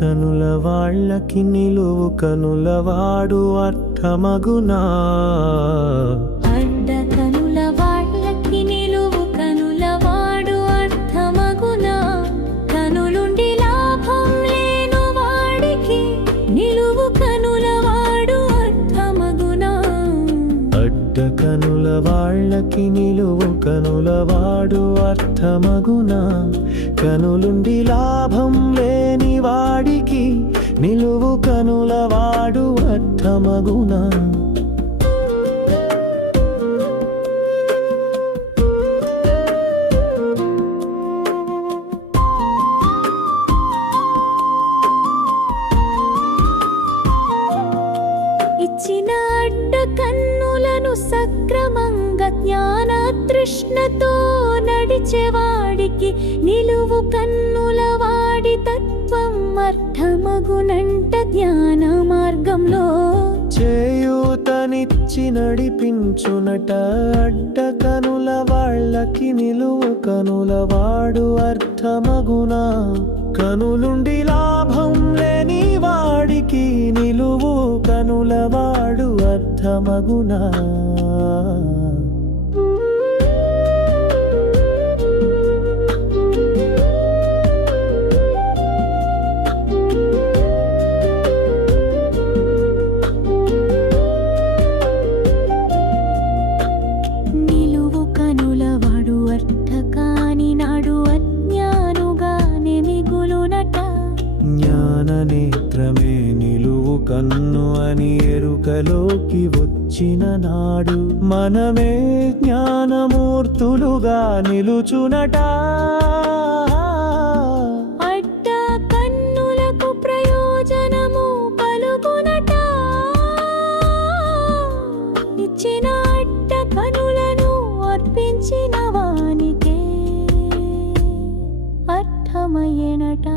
కనుల వాళ్ళకి నిలువు కనులవాడు అర్థమగునా. అడ్డ కనుల వాళ్ళకి నిలువు కనులవాడు అర్థమగునా. కనులుండి లాభం లేను వాడికి నిలువు కనులవాడు అర్థమగునా. అడ్డ కనుల వాళ్ళకి నిలువు కనులవాడు అర్థమగునా. కనులుండి లాభం లేని వాడికి నిలువు కనులవాడు అర్థమగునా. ఇచ్చిన అడ్డ కన్నులను సక్రమంగా జ్ఞాన తృష్ణతో నడిచేవాడికి నిలువు కన్నుల వాడి తత్వం అర్థమగునంట. జ్ఞాన మార్గంలో చేయూతనిచ్చి నడిపించునట. అడ్డ కనుల వాళ్ళకి నిలువు కనులవాడు అర్థమగునా. కనులుండి లాభం లేని వాడికి నిలువు కనులవాడు అర్థమగునా. నిలువు కనులవాడు అర్థ కాని నాడు అజ్ఞానుగానే మిగులునట. జ్ఞాన నేత్రమే నిలువు కన్ను అని ఎరుకలోకి వచ్చిన నాడు మనమే జ్ఞానమూర్తులుగా నిలుచునట. అడ్డ కన్నులకు ప్రయోజనము కలుగునట. ఇచ్చిన అడ్డ కనులను అర్పించిన వానికే అర్థమయ్యేనట.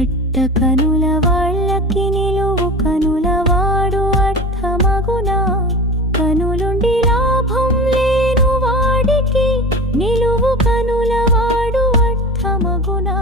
అడ్డ కనుల వాళ్ళకి నిలువు కనులవాడు అర్థమగునా. కనులుండి లాభం లేను వాడికి నిలువు కనులవాడు అర్థమగునా.